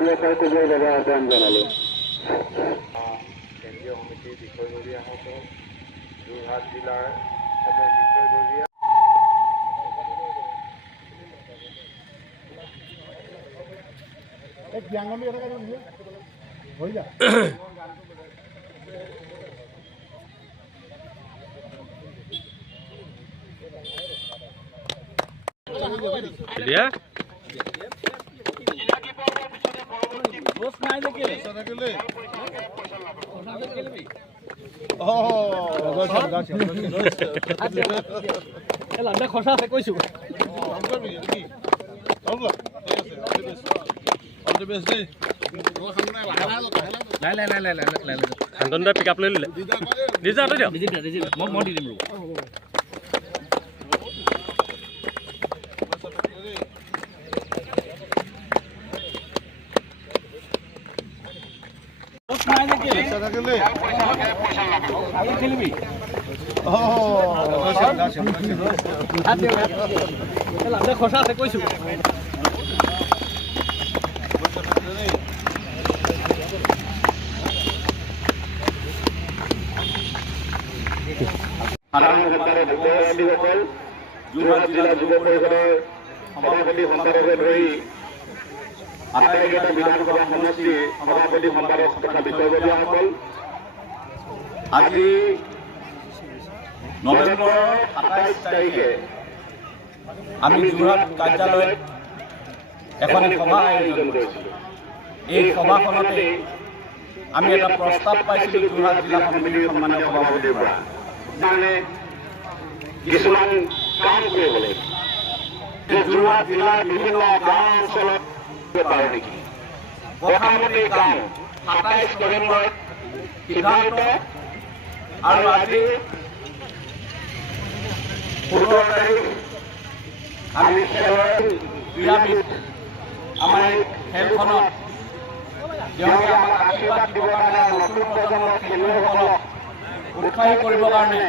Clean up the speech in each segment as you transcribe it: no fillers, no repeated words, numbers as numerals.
দুআষাৰ ক'বৰ বাবে আহ্বান জনালোঁ। কেন্দ্ৰীয় সমিতিৰ বিষয়ববীয়াসকল, যোৰহাট জিলাৰ সমূহ বিষয়ববীয়া, খৰচা আছে কৈছো শান্তনদা পিক আপ লৈ ল'লে দিছা তই দিয়ক মই দি দিম খৰচা আছে কৈছো সাধাৰণ সম্পাদক ভূপেন্দ্ৰসকল, যোৰহাট জিলা যুৱ পৰিষদৰ সভাপতি সম্পাদকে ধৰি আটাইকেইটা বিধানসভা সমষ্টিৰ সভাপতি সম্পাদক তথা বিষয়ববীয়াসকল, আজি নৱেম্বৰৰ ২৭ তাৰিখে আমি যোৰহাট কাৰ্যালয়ত এখন সভা আয়োজন কৰিছিলোঁ। এই সভাখনতে আমি এটা প্ৰস্তাৱ পাইছিলোঁ যোৰহাট জিলা সমিতিৰ সন্মানীয় সভাপতিৰ পৰা, মানে কিছুমান কাম কৰিব লাগিব। যোৰহাট জিলাৰ বিভিন্ন গাঁও অঞ্চলত পাৰে নেকি? প্ৰথমতে কাম ২৭ নৱেম্বৰত সিদ্ধান্ত আৰু আজি ১৫ তাৰিখ আমি খেলৰ ক্ৰীড়াবিদ আমাৰ খেলখনত তেওঁলোকে আমাক আশীৰ্বাদ দিবৰ কাৰণে নতুন প্ৰজন্মৰ খেলুৱৈসকলক উৎসাহী কৰিবৰ কাৰণে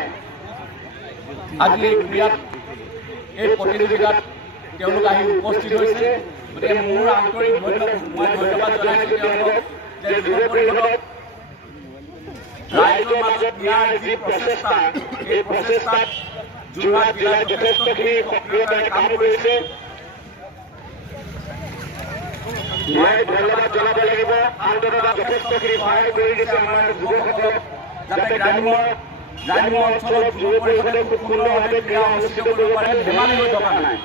আজি এই ক্ৰীড়াত এই প্ৰতিযোগিতাত তেওঁলোক আহি উপস্থিত হৈছে। গতিকে মোৰ আন্তৰিক ধন্যবাদ জনাইছোঁ তেওঁলোকক যে যুৱ পৰিষদক ৰাইজৰ মাজত নিয়াৰ যি প্ৰচেষ্টা, এই প্ৰচেষ্টাত যোৰহাট জিলাই যথেষ্টখিনি সক্ৰিয়তাৰে কাম কৰিছে। মই ধন্যবাদ জনাব লাগিব। আন্দোলনত যথেষ্টখিনি সহায় কৰি দিছে আমাৰ যুৱকসকলক, যাতে গ্ৰাম্য অঞ্চলত যুৱ পৰিষদে খুব সুন্দৰভাৱে ক্ৰীড়া অনুষ্ঠিত কৰিব পাৰে, ধেমালি হৈ থকা নাই।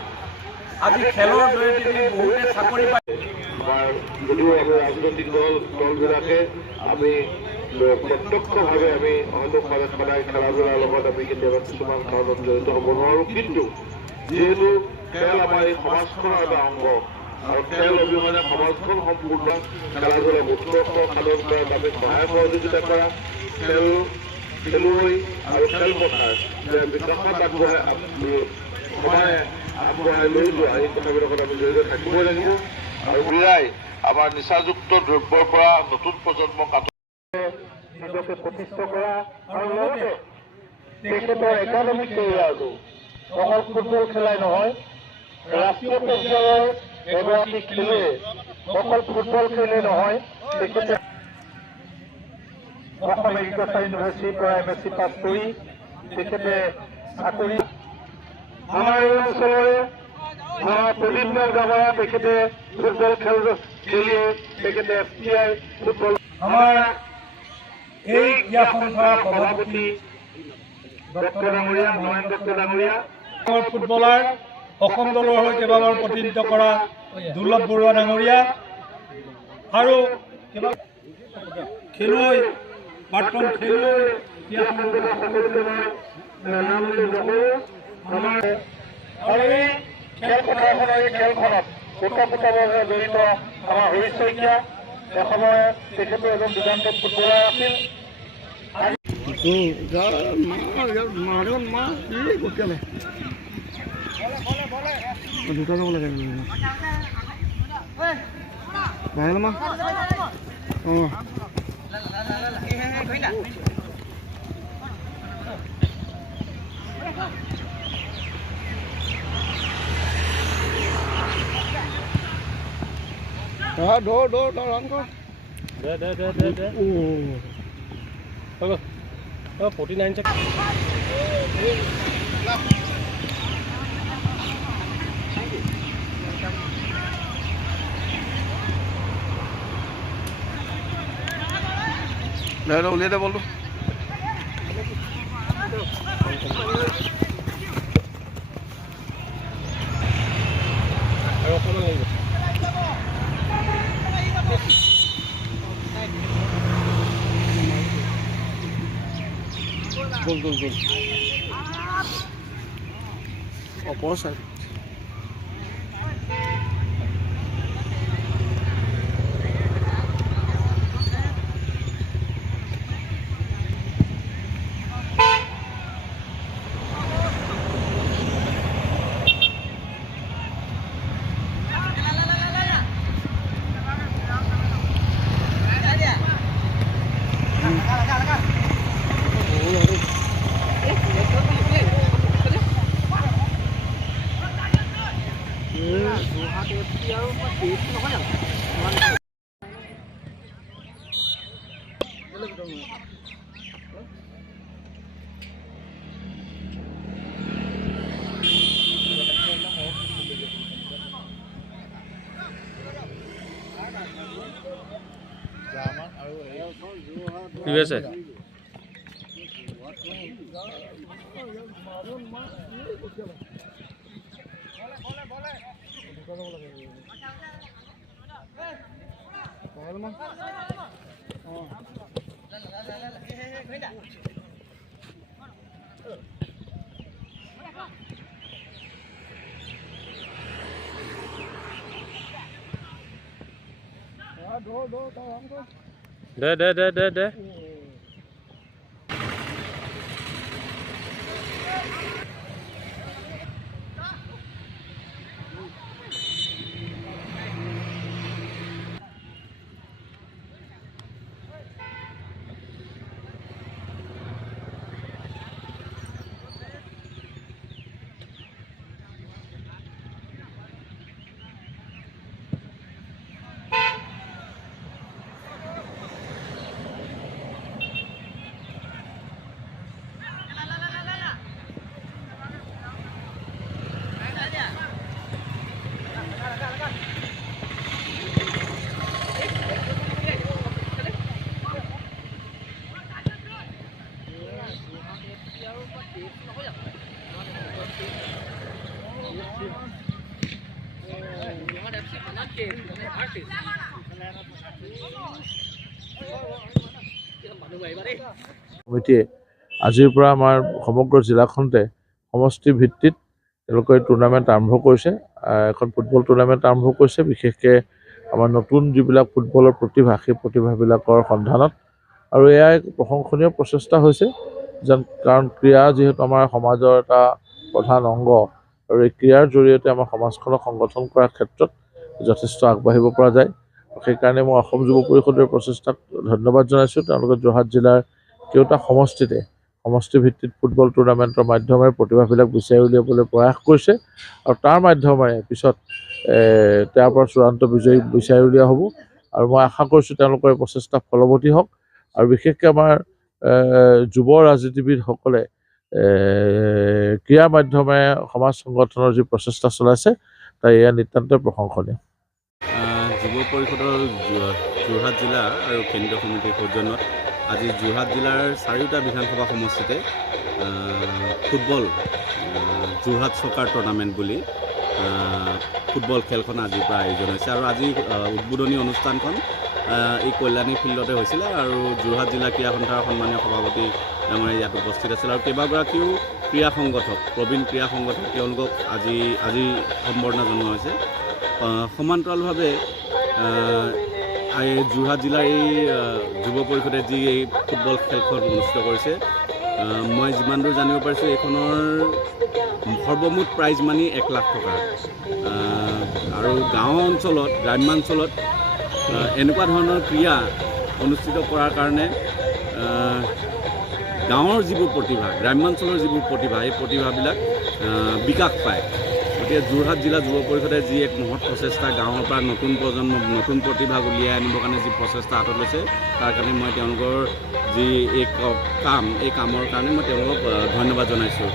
আজি খেলৰ জৰিয়তে বহুতে চাকৰি পায়। আমাৰ যদিও আমি ৰাজনৈতিক দলবিলাকে আমি প্ৰত্যক্ষভাৱে আমি সন্মুখভাৱে সদায় খেলা ধূলাৰ লগত আমি কেতিয়াবা কিছুমান কাৰণত জড়িত হ'ব নোৱাৰোঁ, কিন্তু যিহেতু খেল আমাৰ এই সমাজখনৰ এটা অংগ আৰু খেল অবিহনে সমাজখন সম্পূৰ্ণ খেলা ধূলা উৎকৰ্ষ সাধন কৰাৰ বাবে সহায় সহযোগিতা কৰা, খেলুৱৈ আৰু খেলপথাৰ বিকাশত আগবঢ়াই লৈ যোৱা এই কথাবিলাকত আমি জড়িত থাকিবই লাগিব। আৰু ক্ৰীড়াই আমাৰ নিচাযুক্ত দ্ৰব্যৰ পৰা নতুন প্ৰজন্মক নিজকে প্ৰতিষ্ঠা কৰা আৰু লগতে তেখেতৰ একাডেমিক কেৰিয়াৰটো অকল ফুটবল খেলাই নহয়, ৰাষ্ট্ৰীয় পৰ্যায়ৰ এগৰাকী খেলুৱৈ অকল ফুটবল খেলে নহয়, তেখেতে অসম এগ্ৰিকালচাৰ ইউনিভাৰ্চিটিৰ পৰা MSc পাছ কৰি তেখেতে চাকৰি আমাৰ এই অঞ্চলৰে আমাৰ প্ৰদীপ গাঁৱৰ তেখেতে ফুটবল খেলি তেখেতে FCI ফুটবল আমাৰ এই ক্ৰীড়া সন্থাৰ সভাপতি ডক্টৰ ডাঙৰীয়া মহেন ডক্টৰ ডাঙৰীয়া, ফুটবলাৰ অসম দলৰ হৈ কেইবাবাৰ প্ৰতিনিধিত্ব কৰা দুৰ্লভ বৰুৱা ডাঙৰীয়া আৰু খেলুৱৈ প্ৰাক্তন খেলুৱৈ আমাৰ আৰু এই খেলপথাৰখনৰ এই খেলখনত ওতঃপ্ৰোতভাৱে জড়িত আমাৰ হৰিশ শইকীয়া, এসময়ত তেখেতো এজন দুৰ্দান্ত ফুটবলাৰ আছিল। দুটা যাব লাগে মা দে 49 ছেকেণ্ড উলিয়াই দে বলটো আৰু অকণমান লাগিব গোল অপৰ চাই কি আছে দে কমিটিয়ে আজিৰ পৰা আমাৰ সমগ্ৰ জিলাখনতে সমষ্টি ভিত্তিত তেওঁলোকে টুৰ্ণামেণ্ট আৰম্ভ কৰিছে। এখন ফুটবল টুৰ্ণামেণ্ট আৰম্ভ কৰিছে, বিশেষকৈ আমাৰ নতুন যিবিলাক ফুটবলৰ প্ৰতিভা, সেই প্ৰতিভাবিলাকৰ সন্ধানত। আৰু এয়া এক প্ৰশংসনীয় প্ৰচেষ্টা হৈছে, যেন কাৰণ ক্ৰীড়া যিহেতু আমাৰ সমাজৰ এটা প্ৰধান অংগ, আৰু এই ক্ৰীড়াৰ জৰিয়তে আমাৰ সমাজখনক সংগঠন কৰাৰ ক্ষেত্ৰত যথেষ্ট আগবাঢ়িব পৰা যায়। সেইকাৰণে মই অসম যুৱ পৰিষদৰ প্ৰচেষ্টাক ধন্যবাদ জনাইছোঁ। তেওঁলোকে যোৰহাট জিলাৰ কেওটা সমষ্টি ভিত্তিত ফুটবল টুৰ্ণামেণ্টৰ মাধ্যমেৰে প্ৰতিভাবিলাক বিচাৰি উলিয়াবলৈ প্ৰয়াস কৰিছে, আৰু তাৰ মাধ্যমেৰে পিছত তাৰ পৰা চূড়ান্ত বিজয়ী বিচাৰি উলিওৱা হ'ব। আৰু মই আশা কৰিছোঁ তেওঁলোকৰ এই প্ৰচেষ্টা ফলৱতী হওক, আৰু বিশেষকৈ আমাৰ যুৱ ৰাজনীতিবিদসকলে ক্ৰীড়া মাধ্যমেৰে সমাজ সংগঠনৰ যি প্ৰচেষ্টা চলাইছে, তাই এয়া নিতান্তই প্ৰশংসনীয়। যুৱ পৰিষদৰ যোৰহাট জিলা আৰু কেন্দ্ৰীয় সমিতিৰ সৌজন্যত আজি যোৰহাট জিলাৰ 4টা বিধানসভা সমষ্টিতে ফুটবল যোৰহাট চকাৰ টুৰ্ণামেণ্ট বুলি ফুটবল খেলখন আজিৰ পৰা আয়োজন হৈছে। আৰু আজি উদ্বোধনী অনুষ্ঠানখন এই কল্যাণী ফিল্ডতে হৈছিলে, আৰু যোৰহাট জিলা ক্ৰীড়া সন্থাৰ সন্মানীয় সভাপতি ডাঙৰীয়া ইয়াত উপস্থিত আছিল, আৰু কেইবাগৰাকীও ক্ৰীড়া সংগঠক, প্ৰবীণ ক্ৰীড়া সংগঠক, তেওঁলোকক আজি সম্বৰ্ধনা জনোৱা হৈছে। সমান্তৰালভাৱে যোৰহাট জিলাৰ এই যুৱ পৰিষদে যি এই ফুটবল খেলখন অনুষ্ঠিত কৰিছে, মই যিমান দূৰ জানিব পাৰিছোঁ এইখনৰ সৰ্বমুঠ প্ৰাইজ মানি 1 লাখ টকা। আৰু গাঁও অঞ্চলত, গ্ৰাম্যাঞ্চলত এনেকুৱা ধৰণৰ ক্ৰীড়া অনুষ্ঠিত কৰাৰ কাৰণে গাঁৱৰ যিবোৰ প্ৰতিভা, গ্ৰাম্যাঞ্চলৰ যিবোৰ প্ৰতিভা, এই প্ৰতিভাবিলাক বিকাশ পায়। গতিকে যোৰহাট জিলা যুৱ পৰিষদে যি এক মহৎ প্ৰচেষ্টা গাঁৱৰ পৰা নতুন প্ৰজন্ম নতুন প্ৰতিভা উলিয়াই আনিবৰ কাৰণে যি প্ৰচেষ্টা হাতত লৈছে তাৰ কাৰণে মই তেওঁলোকৰ যি এই কাম এই কামৰ কাৰণে মই তেওঁলোকক ধন্যবাদ জনাইছোঁ।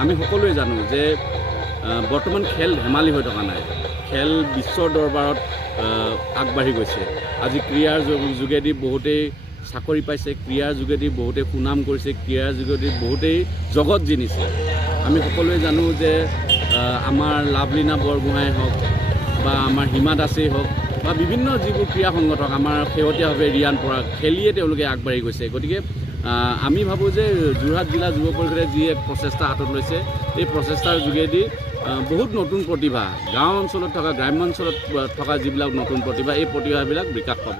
আমি সকলোৱে জানো যে বৰ্তমান খেল ধেমালি হৈ থকা নাই, খেল বিশ্বৰ দৰবাৰত আগবাঢ়ি গৈছে। আজি ক্ৰীড়াৰ যোগেদি বহুতেই চাকৰি পাইছে, ক্ৰীড়াৰ যোগেদি বহুতেই সুনাম কৰিছে, ক্ৰীড়াৰ যোগেদি বহুতেই জগত জিনিছে। আমি সকলোৱে জানো যে আমাৰ লাভলীনা বৰগোহাঁই হওক বা আমাৰ হিমা দাসেই হওক বা বিভিন্ন যিবোৰ ক্ৰীড়া সংগঠক আমাৰ শেহতীয়াভাৱে ৰিয়ান পৰাগ খেলিয়ে তেওঁলোকে আগবাঢ়ি গৈছে। গতিকে আমি ভাবোঁ যে যোৰহাট জিলা যুৱ পৰিষদে যি এক প্ৰচেষ্টা হাতত লৈছে এই প্ৰচেষ্টাৰ যোগেদি বহুত নতুন প্ৰতিভা গাঁও অঞ্চলত থকা গ্ৰাম্য অঞ্চলত থকা যিবিলাক নতুন প্ৰতিভা এই প্ৰতিভাবিলাক বিকাশ পাব।